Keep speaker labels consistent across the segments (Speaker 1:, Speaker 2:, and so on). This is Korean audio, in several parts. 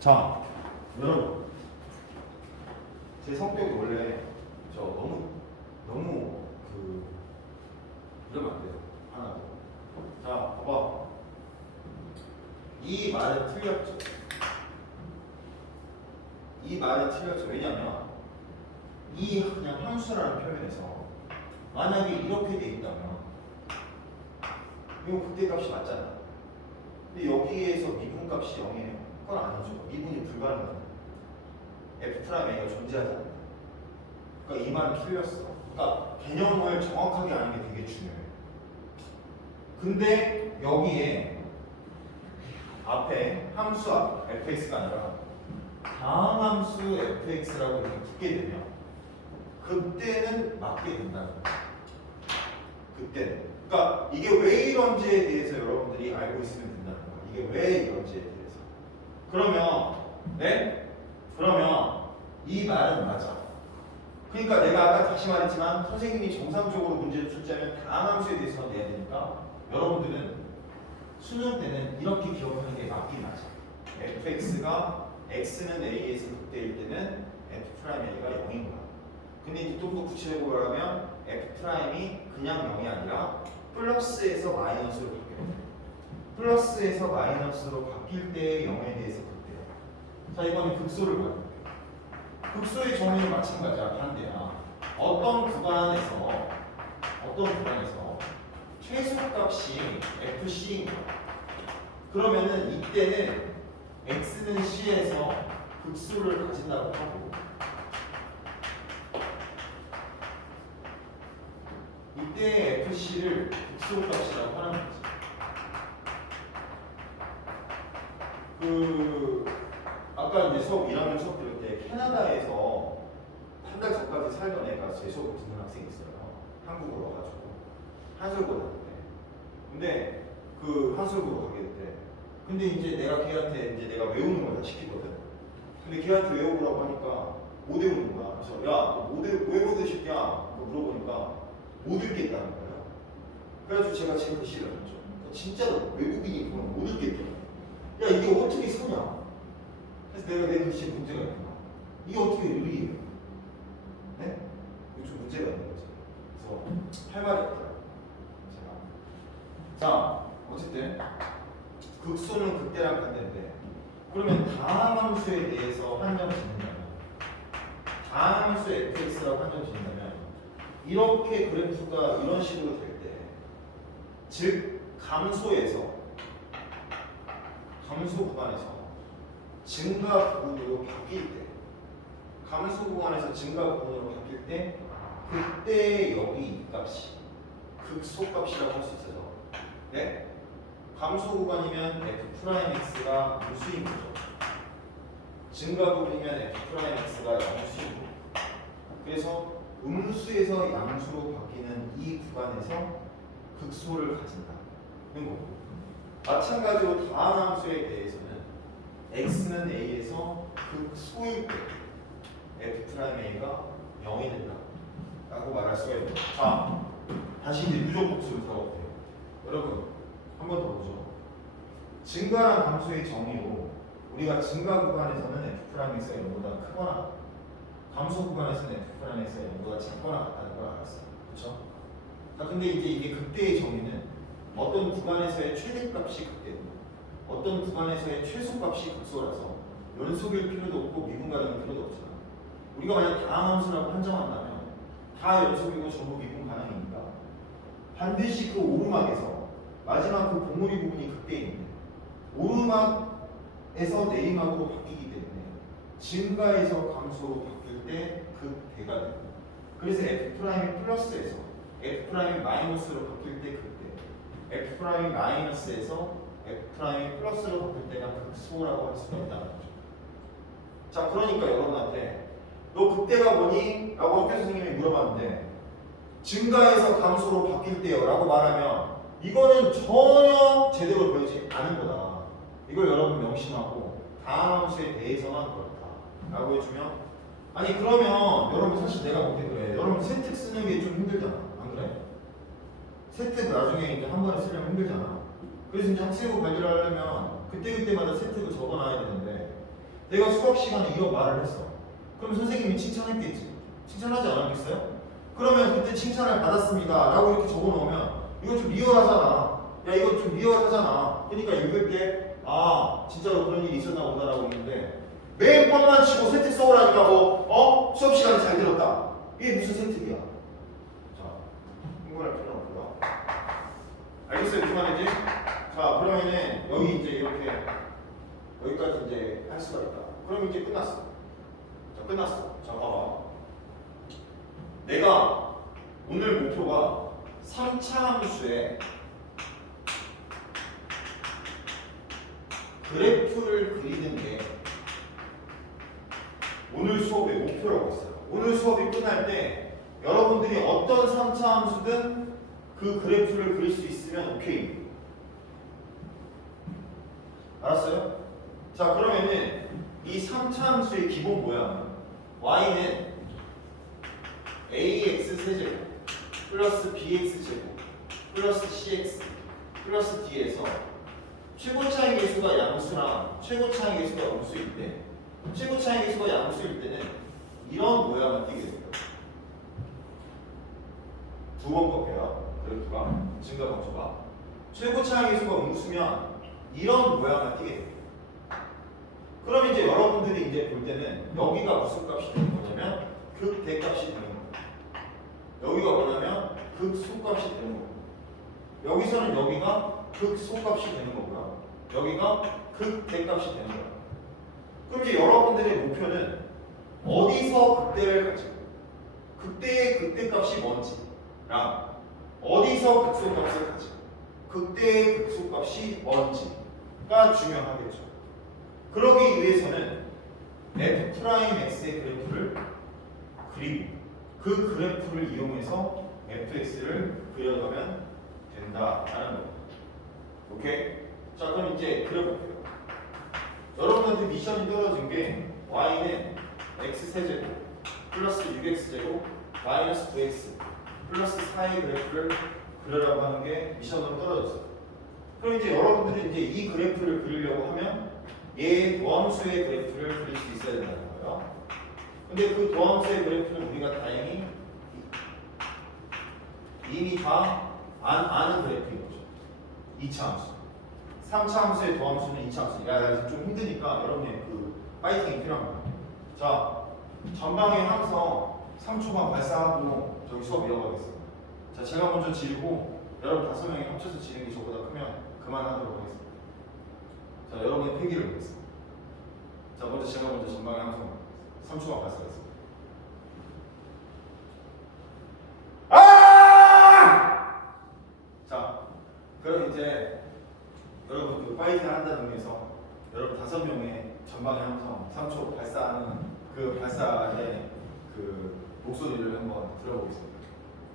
Speaker 1: 자, 여러분. 제 성격이 원래 저 너무 너무 그 이러면 안 돼요. 하나 더. 자, 봐봐. 이 말은 틀렸죠. 이 말은 틀렸죠. 왜냐면 이 그냥 함수라는 표현에서 만약에 이렇게 돼 있다면 이거 그때 값이 맞잖아. 근데 여기에서 미분 값이 0이에요. 그건 아니죠. 미분이 불가능하다. F'A가 존재하지 않는다. 그러니까 이 말은 틀렸어. 그러니까 개념을 정확하게 아는 게 되게 중요해. 근데 여기에 앞에 함수 앞 fx가 아니라 다음 함수 fx라고 이렇게 붙게 되면 그때는 맞게 된다는 거야. 그때. 그러니까 이게 왜 이런지에 대해서 여러분들이 알고 있으면 된다는 거야. 이게 왜 이런지에 대해서. 그러면 네? 그러면 이 말은 맞아. 그러니까 내가 아까 다시 말했지만 선생님이 정상적으로 문제를 출제하면 다음 함수에 대해서 내야 되니까 여러분들은 수능 때는 이렇게 기억하는 게 맞긴 맞아. fx가 x는 a에서 극대일 때는 f'a가 0인 거야. 근데 이제 좀더 구체적으로 말하면 f'이 그냥 0이 아니라 플러스에서 마이너스로 바뀌어요. 플러스에서 마이너스로 바뀔 때의 0에 대해서 극대요. 자 이번엔 극소를 봐볼게요. 극소의 정의는 마찬가지야 반대야. 어떤 구간에서 어떤 구간에서 최소값이 fc인 거야. 그러면은 이때는 x는 c에서 극소를 가진다고 하고 이때 fc를 극소값이라고 하는 거지. 그 아까 이제 수업 1학년 수업 들을 때 캐나다에서 한 달 전까지 살던 애가 제 수업 듣는 학생이 있어요. 한국으로 와가지고 한술고 다녔대. 근데 그 한술고로 가게 됐대. 근데 이제 내가 걔한테 이제 내가 외우는 걸 다 시키거든. 근데 걔한테 외우라고 하니까 못 외우는 거야. 그래서 야, 너못 외우, 외우고 싶냐? 물어보니까 못 읽겠다는 거야. 그래가지고 제가 제 글씨를 줬죠. 진짜로 외국인이 보면 못 읽겠대. 야, 이게 어떻게 서냐? 그래서 내가 내 글씨에 문제가 있구나. 이게 어떻게 의리예요? 네? 이거 좀 문제가 있는 거지. 그래서 할 말이 없더라고요. 제가. 자, 어쨌든 극소는 극대랑 반대인데 그러면 다음 함수에 대해서 한정 짓는다면 다음 함수 fx라고 한정 짓는다면 이렇게 그래프가 이런 식으로 될 때 즉 감소에서 감소 구간에서 증가 부분으로 바뀔 때 감소 구간에서 증가 부분으로 바뀔 때 그때 여기 이 값이 극소값이라고 할 수 있어서 네? 감소 구간이면 f'x가 무수인 거죠. 증가 부분이면 f'x가 양수인 거죠. 그래서 음수에서 양수로 바뀌는 이 구간에서 극소를 가진다는 거고 마찬가지로 다음 함수에 대해서는 x는 a에서 극소일 때 f'a가 0이 된다 라고 말할 수가 거죠. 자, 다시 이제 누적 복수를 들어볼게요. 여러분, 한 번 더 보죠. 증가한 함수의 정의로 우리가 증가 구간에서는 f'x가 0보다 크거나 감소 구간에서는 f'x가 0보다 작거나 같다는 걸 알았어요. 그렇죠? 자, 근데 이제 이게 극대의 정의는 어떤 구간에서의 최대값이 극대고 어떤 구간에서의 최소값이 극소라서 연속일 필요도 없고 미분 가능일 필요도 없잖아. 우리가 만약 다음 함수라고 한정한다면 다 연속이고 전부 미분 가능이니까 반드시 그 오르막에서 마지막 그 봉우리 부분이 극대인데 오르막에서 내리막으로 바뀌기 때문에 증가에서 감소로 바뀔 때 극대가 되고 그래서 f 프라임이 플러스에서 f 프라임이 마이너스로 바뀔 때 극대 f 프라임이 마이너스에서 f 프라임이 플러스로 바뀔 때가 극소라고 할 수가 있다는 거죠. 자 그러니까 여러분한테 너 극대가 뭐니? 라고 학교 선생님이 물어봤는데 증가에서 감소로 바뀔 때요 라고 말하면 이거는 전혀 제대로 보이지 않은 거다 이걸 여러분 명심하고 다음 함수에 대해서만 그렇다 라고 해주면 아니 그러면 여러분 사실 내가 볼때 그래 여러분 세특 쓰는 게 좀 힘들잖아 세특 나중에 이제 한 번에 쓰려면 힘들잖아 그래서 이제 학생부 관리를 하려면 그때그때마다 세특을 적어놔야 되는데 내가 수업 시간에 이런 말을 했어. 그럼 선생님이 칭찬했겠지. 칭찬하지 않았겠어요? 그러면 그때 칭찬을 받았습니다. 라고 이렇게 적어 놓으면 이거 좀 리얼하잖아. 야, 이거 좀 리얼하잖아. 그러니까 읽을 때, 아, 진짜로 그런 일이 있었나 보다라고 있는데, 매일 뻥만 치고 세특 써오라니까 뭐, 어? 수업 시간에 잘 들었다. 이게 무슨 세특이야? 자, 흥분할 필요는 없고요. 무슨 말인지? 자, 그러면은 여기 이제 이렇게 여기까지 이제 할 수가 있다. 그럼 이제 끝났어. 자, 끝났어. 자, 봐봐. 내가 오늘 목표가 3차 함수에 그래프를 그리는 게 오늘 수업의 목표라고 했어요. 오늘 수업이 끝날 때 여러분들이 어떤 3차 함수든 그 그래프를 그릴 수 있으면 오케이. 알았어요? 자 그러면은 이 3차 함수의 기본 모양은 y는 ax 세제곱 플러스 bx 제곱 플러스 cx 플러스 d에서 최고 차이 계수가 양수랑 최고 차이 계수가 음수일 때 최고 차이 계수가 양수일 때는 이런 모양을 띠게 됩니다. 두 번 볼게요. 그래프가 증가 감소가 최고 차이 계수가 음수면 이런 모양을 띠게 됩니다. 그럼 이제 여러분들이 이제 볼 때는 여기가 무슨 값이 되는 거냐면 극대값이 되는 거예요. 여기가 뭐냐면 극소값이 되는 거예요. 여기서는 여기가 극소값이 되는 거고요. 여기가 극대값이 되는 거예요. 그럼 이제 여러분들의 목표는 어디서 극대를 가지고 극대의 극대값이 뭔지랑 어디서 극소값을 가지고 극대의 극소값이 뭔지가 중요하겠죠. 그러기 위해서는 f 프라임 x의 그래프를 그리고 그 그래프를 이용해서 fx를 그려가면 된다라는 겁니다. 오케이? 자 그럼 이제 그려볼게요. 여러분한테 미션이 떨어진 게 y는 x 세제곱 플러스 6x 제곱 마이너스 9x 플러스 4의 그래프를 그려라고 하는 게 미션으로 떨어졌어요. 그럼 이제 여러분들이 이제 이 그래프를 그리려고 하면 얘 도함수의 그래프를 그릴 수 있어야 된다는 거예요. 근데 그 도함수의 그래프는 우리가 다행히 이미 다 안, 아는 그래프인 거죠. 2차 함수. 3차 함수의 도함수는 2차 함수. 야, 야, 좀 힘드니까 여러분의 그 파이팅이 필요합니다. 자, 전방의 함성 3초간 발사하고 저기 수업 이어가겠습니다. 자, 제가 먼저 지르고 여러분 다섯 명이 합쳐서 지르는 게 저보다 크면 그만하도록 하겠습니다. 자, 여러분의 패기를 보겠습니다. 자, 먼저 제가 먼저 전방의 함성 3초간 발사하겠습니다. 아! 자, 그럼 이제 여러분 그 파이팅 한다는 의미에서 여러분 다섯 명의 전방의 함성 3초 발사하는 그 발사의 그 목소리를 한번 들어보겠습니다.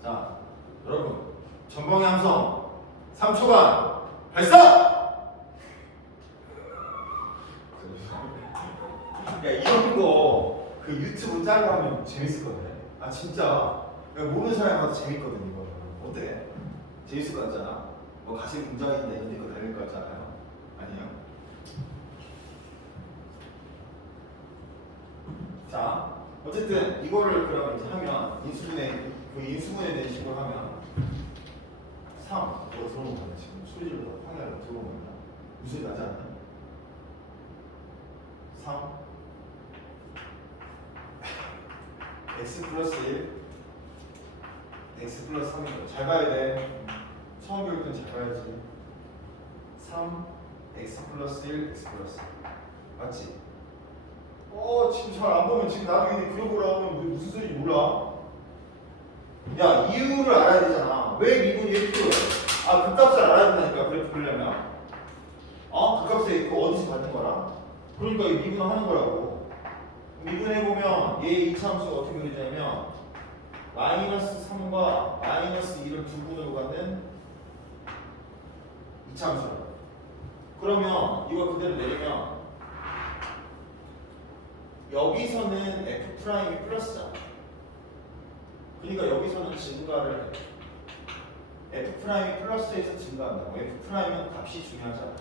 Speaker 1: 자, 여러분 전방의 함성 3초간 발사! 야 이런 거 그 유튜브 짤로 하면 재밌을 건데. 아 진짜 모르는 사람이 봐도 재밌거든 이거. 어때? 재밌을 것 같잖아. 뭐 가실 공장이나 이런 데거 달릴 것 같잖아요. 아니요. 자, 어쨌든 이거를 그럼 이제 하면 인수분해 그 인수분해 된 식으로 하면 3뭐 들어오는 거야 지금 질러 황야로 들어오는 거야. 무슨 나지 않나? 3 x 플러스 1 x 플러스 3이죠 잘 봐야 돼. 처음 배울 땐잘 봐야지. 3 x 플러스 1 x 플러스 맞지? 어 지금 잘 안 보면 지금 나중에 그려보라 하면 뭐 무슨 소리인지 몰라. 야 이유를 알아야 되잖아. 왜 미분이 1%야 아그 값을 알아야 된다니까 그래프 그리려면. 어? 그 값에 그 어디서 받는 거라? 그러니까 이 미분을 하는 거라고. 미분해보면 얘 이차함수가 어떻게 그리냐면 마이너스 3과 마이너스 2를 두 분으로 갖는 이차함수라고 그러면 이거 그대로 내리면 여기서는 f 프라임이 플러스잖아. 그러니까 여기서는 증가를 해. f 프라임이 플러스에서 증가한다고. f 프라임은 값이 중요하잖아.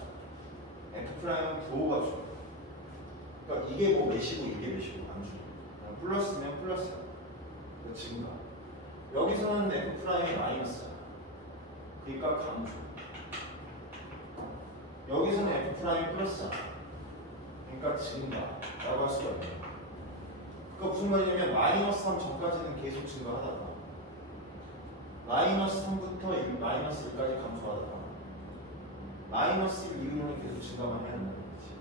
Speaker 1: f 프라임은 부호가 중요해. 그러니까 이게 뭐 몇이고 이게 몇이고 안 줘. 그냥 플러스면 플러스야. 이거 증가. 여기서는 f 프라임이 마이너스야. 그러니까 감소. 여기서는 f 프라임이 플러스야. 그러니까 증가라고 할 수가 있네. 그러니까 무슨 말이냐면 마이너스 3 전까지는 계속 증가하다가 마이너스 3부터 1, 마이너스 1까지 감소하다가 마이너스 1 이후로는 계속 증가만 해야 된다는 거지.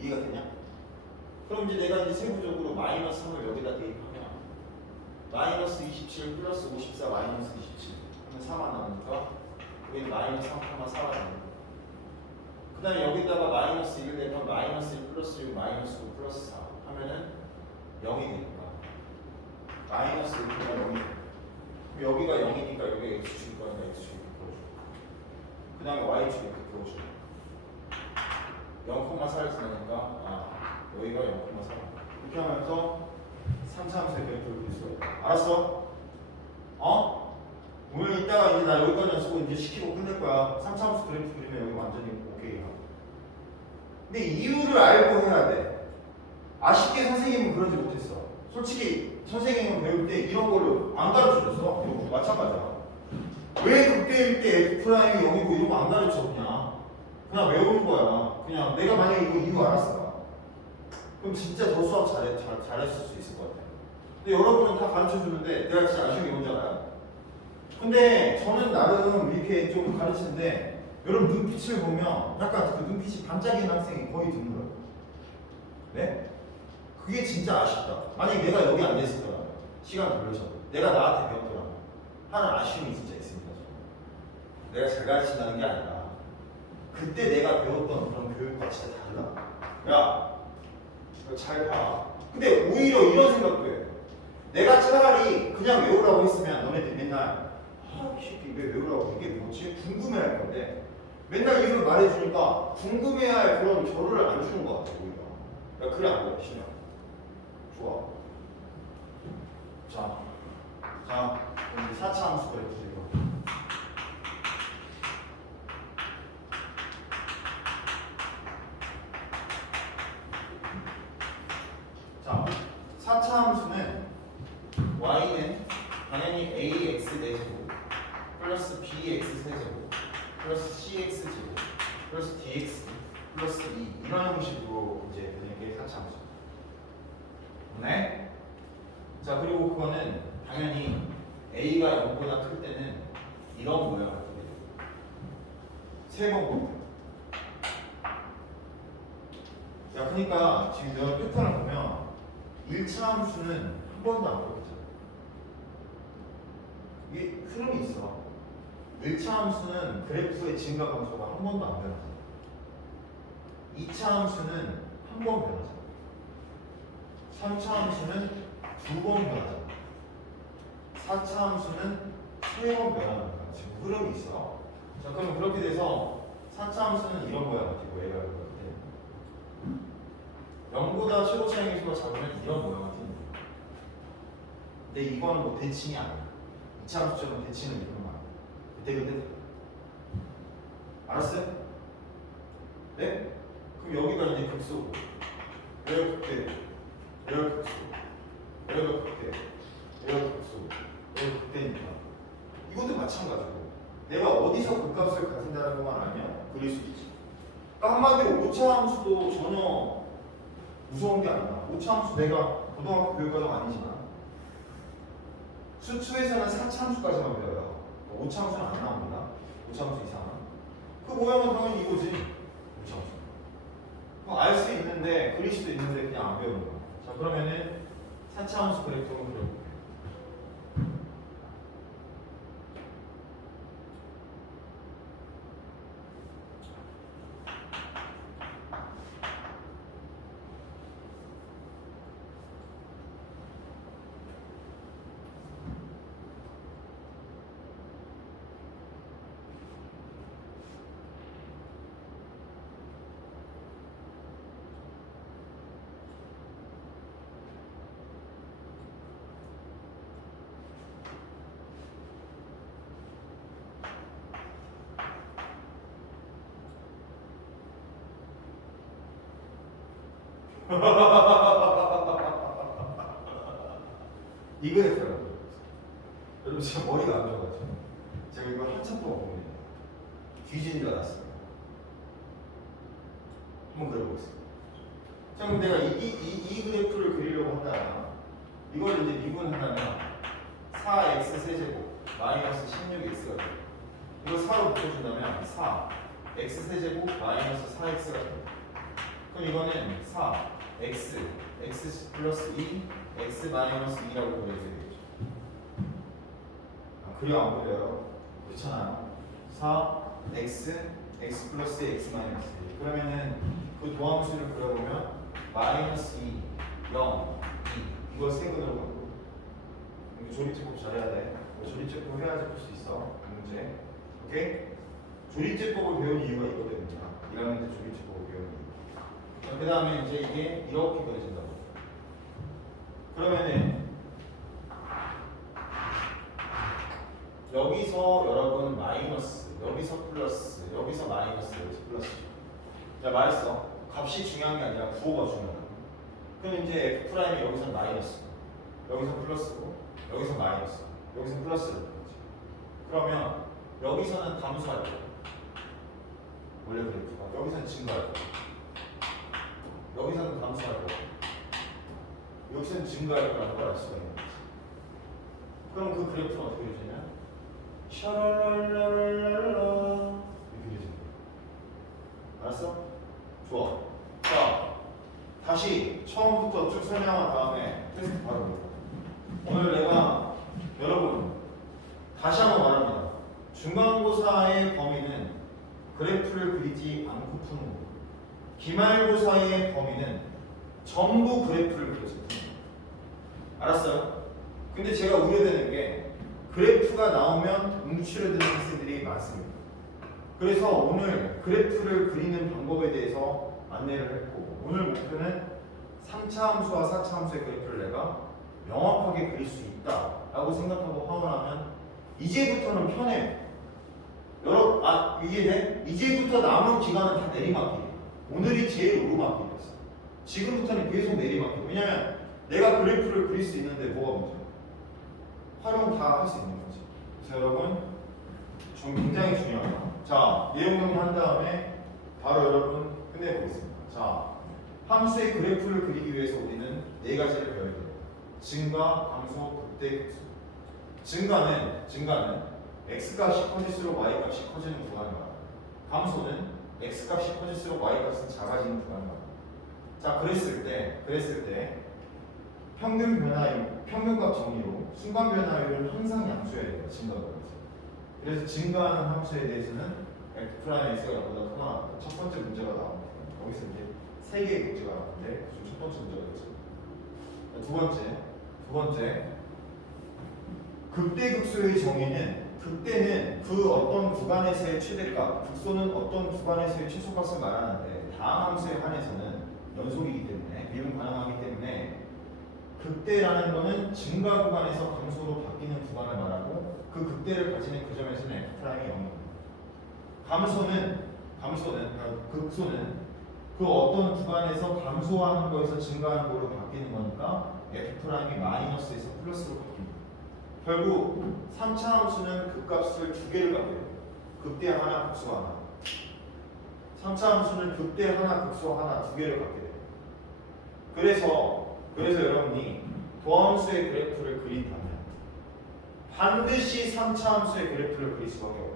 Speaker 1: 이해가 되냐? 그럼 이제 내가 이제 세부적으로 마이너스 3을 여기다 대입하면 마이너스 27 플러스 54 마이너스 27 하면 4만 나오니까 여기 마이너스 3,4가 되는 거야. 그 다음에 여기다가 마이너스 1을 내면 마이너스 1 플러스 6 마이너스 5 플러스 4 하면은 0이 되는 거야. 마이너스 1가 0이 돼. 여기가 0이니까 여기가 x축일 거니까 x축 이렇게 그어줘. 그 다음에 y축 이렇게 그어줘. 0,4를 쓰니까 아 여기가 0,4 이렇게 하면서 3차함수의 그래프를 그릴 수가 있다. 알았어? 어? 오늘 이따가 이제 나 여기까지 쓰고 이제 시키고 끝낼 거야. 3차함수 그래프 그리면 여기 완전히 오케이야. 근데 이유를 알고 해야 돼. 아쉽게 선생님은 그러지 못했어. 솔직히 선생님은 배울 때 이런 거를 안 가르쳐줬어. 이거 마찬가지야. 왜 극대일 때 F 프라임이 0이고 이런 거안 가르쳐 그냥. 그냥 외우는 거야. 그냥 내가 만약에 이거 이유 알았어. 그럼 진짜 더 수학 잘해, 잘, 잘했을 수 있을 것 같아. 근데 여러분은 다 가르쳐 주는데 내가 진짜 아쉬운 게 뭔지 알아요? 근데 저는 나름 이렇게 좀 가르치는데 여러분 눈빛을 보면 약간 그 눈빛이 반짝이는 학생이 거의 드물어요. 네? 그게 진짜 아쉽다. 만약에 내가 여기 앉아있었더라면 시간 돌려서 내가 나한테 배웠더라면 하는 아쉬움이 진짜 있습니다. 저는. 내가 잘 가르친다는 게 아니라 그때 내가 배웠던 그런 교육과 진짜 달라. 야, 잘 봐. 근데 오히려 이런 생각도 해. 내가 차라리 그냥 외우라고 했으면 너네들 맨날 아, 이 새끼 왜 외우라고 이게 뭐지? 궁금해할 건데 맨날 이유를 말해주니까 궁금해할 그런 겨를을 안 주는 것 같아 오히려. 야 그래 안 돼, 신경. 좋아. 자, 자, 우리 4차 함수 그래프죠. 자, 4차 함수는 y는 당연히 ax 대제곱 플러스 bx 세제곱 플러스 cx 제곱 플러스 dx 플러스 2 이런 형식으로 이제 되는 게 4차 함수. 네? 자 그리고 그거는 당연히 a가 0보다 클 때는 이런 모양을 하게 돼요. 세번. 야 그러니까 지금 내가 패턴을 보면 1차 함수는 한 번도 안 바뀌었잖아. 이게 흐름이 있어. 1차 함수는 그래프의 증가 감소가 한 번도 안 변하잖아. 2차 함수는 한 번 변하잖아. 3차 함수는 두 번 변하잖아. 4차 함수는 세번 거야. 지금 흐름이 있어. 자, 그럼 그렇게 돼서 4차 함수는 이런 거야. 가지고 얘가 이럴 때. 0보다 최고차의 수가 작으면 이런 모양이 되는 거야. 근데 이거는 뭐 대칭이 아니야. 2차 함수처럼 대칭은 이런 거 아니야. 그때 그때. 알았어요? 네? 그럼 여기가 이제 극소고 여기가 여기가 극소 여기가 극대 여기가 극소 여기가 극대니까 이것도 마찬가지고 내가 어디서 극값을 가진다는 것만 알면 그릴 수 있지 그러니까 한마디로 오차 함수도 전혀 무서운 게 아니야 오차 함수 내가 고등학교 교육과정 아니지만 수투에서는 4차 함수까지만 배워요 오차 함수는 안 나옵니다 오차 함수 이상은 그 모양은 당연히 이거지 오차 함수 알 수 있는데 그릴 수도 있는데 그냥 안 배우는 거야. 자 그러면은 4차 함수 그래프 한번 그려볼게요. 이 그래프라고. 여러분 진짜 머리가 안 좋아가지고 제가 이거 한참 동안 고민해요. 뒤진 줄 알았어요. 한번 그려보겠습니다. 자, 그럼 내가 이, 이, 이, 이 그래프를 그리려고 한다면 이걸 이제 미분하면 4x 세제곱 마이너스 16x가 돼요. 이거 4로 붙여준다면 4 x 세제곱 마이너스 4x가 돼요. 그럼 이거는 4 x x 플러스 2 x 마이너스 2라고 그려줘야 되겠죠. 아, 그려 안 그려요? 그렇잖아요. 4 x x 플러스 x 마이너스 2 그러면은 그 도함수를 그려보면 마이너스 2 0 2 이걸 세근으로 바꾸고 이거 조립제법 잘해야 돼. 이거 조립제법 해야지 풀수 있어. 문제. 오케이? 조립제법을 배운 이유가 이거거든요. 1학년 때 조립제법을 배운 이유. 그 다음에 이제 이게 이렇게 그려진다고. 그러면은 여기서 여러분 마이너스, 여기서 플러스, 여기서 마이너스, 여기서 플러스. 자 말했어. 값이 중요한 게 아니라 구호가 중요하다. 그럼 이제 f 프라임이 여기서 마이너스, 여기서 플러스고, 여기서 마이너스, 여기서 플러스를 거지. 그러면 여기서는 감소할 거야. 원래 그래프가 여기서는 증가할 거야. 여기서는 감소할 거야. 여기서는 증가할 거라는 걸 알 수가 있는 거지. 그럼 그 그래프는 어떻게 되냐? 샤랄랄랄랄라 이렇게 되지. 알았어? 좋아. 자, 다시 처음부터 쭉 설명한 다음에 테스트 바로 해볼게요. 오늘 내가 여러분 다시 한번 말합니다. 중간고사의 범위는 그래프를 그리지 않고 푸는 거고 기말고사의 범위는 전부 그래프를 그려서 거예요. 알았어요? 근데 제가 우려되는 게 그래프가 나오면 움츠러드는 학생들이 많습니다. 그래서 오늘 그래프를 그리는 방법에 대해서 안내를 했고 오늘 목표는 3차 함수와 4차 함수의 그래프를 내가 명확하게 그릴 수 있다라고 생각하고 하원하면 이제부터는 편해요. 여러분 아 이해돼? 이제부터 남은 기간은 다 내리막이에요. 오늘이 제일 오르막길이었어. 지금부터는 계속 내리막길. 왜냐면 내가 그래프를 그릴 수 있는데 뭐가 문제야? 활용 다 할 수 있는 거지. 그래서 여러분 좀 굉장히 중요하다. 자 내용 정리한 다음에 바로 여러분 끝내보겠습니다. 자 함수의 그래프를 그리기 위해서 우리는 네 가지를 배워야 돼요. 증가, 감소, 극대, 극소. 증가는 증가는 x 값이 커질수록 y 값이 커지는 말합니다. 감소는 x 값이 커질수록 y 값은 작아지는 말합니다. 자 그랬을 때 그랬을 때 평균 변화율, 평균값 정리로 순간 변화율은 항상 양수여야 돼요. 증가가 그래서 증가하는 함수에 대해서는 f 프라임 x가 보다 크나 첫 번째 문제가 나옵니다. 거기서 이제 세 개의 문제가 나오는데 그중 첫 번째 문제가 되죠. 두 번째, 두 번째 극대극소의 정의는 극대는 그 어떤 구간에서의 최대값, 극소는 어떤 구간에서의 최소값을 말하는데 다음 함수에 한해서는 연속이기 때문에 미분 가능하기 때문에 극대라는 거는 증가 구간에서 감소로 바뀌는 구간을 말하고 그 극대를 가지는 그 점에서는 f 프라임이 0입니다. 감소는 감소는 아, 극소는 그 어떤 구간에서 감소하는 거에서 증가하는 거로 바뀌는 거니까 f 프라임이 마이너스에서 플러스로 바뀝니다. 결국 3차 함수는 극값을 두 개를 갖게 돼요. 극대 하나, 극소 하나. 3차 함수는 극대 하나, 극소 하나 두 개를 갖게 돼요. 그래서 그래서 여러분이 도함수의 그래프를 그린다면 반드시 3차 함수의 그래프를 그릴 수밖에 없어요.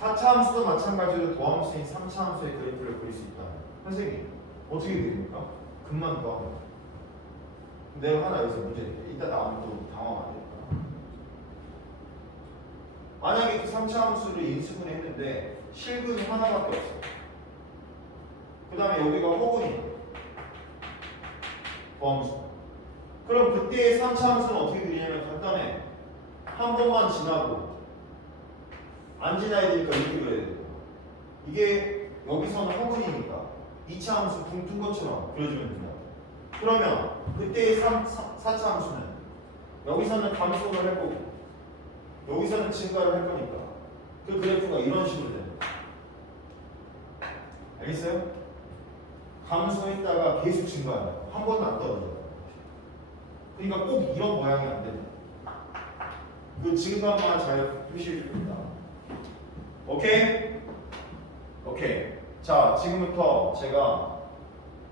Speaker 1: 4차 함수도 마찬가지로 도함수인 3차 함수의 그래프를 그릴 수 있다면 선생님 어떻게 그립니까? 금만 더하면 내가 하나 여기서 문제 이따 나오면 또 당황 안 되니까 만약에 그 3차 함수를 인수분 했는데 실근이 하나밖에 없어 그 다음에 여기가 호근이야 범수. 그럼 그때의 3차 함수는 어떻게 그리냐면 간단해. 한 번만 지나고 안 지나야 되니까 이렇게 그려야 되고 이게 여기서는 허근이니까 2차 함수 붕뜬 것처럼 그려주면 된다. 그러면 그때의 3, 4차 함수는 여기서는 감소를 할 거고 여기서는 증가를 할 거니까 그 그래프가 이런 식으로 됩니다. 알겠어요? 감소했다가 계속 증가한다. 한 번은 안 떨어져. 그러니까 꼭 이런 모양이 안 된다. 그 증가만 잘 표시해 줍니다. 오케이? 오케이. 자, 지금부터 제가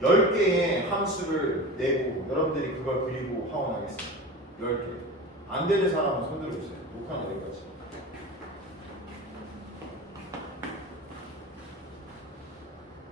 Speaker 1: 10개의 함수를 내고 여러분들이 그걸 그리고 하원하겠습니다. 10개. 안 되는 사람은 손 들어 주세요. 녹화는 여기까지.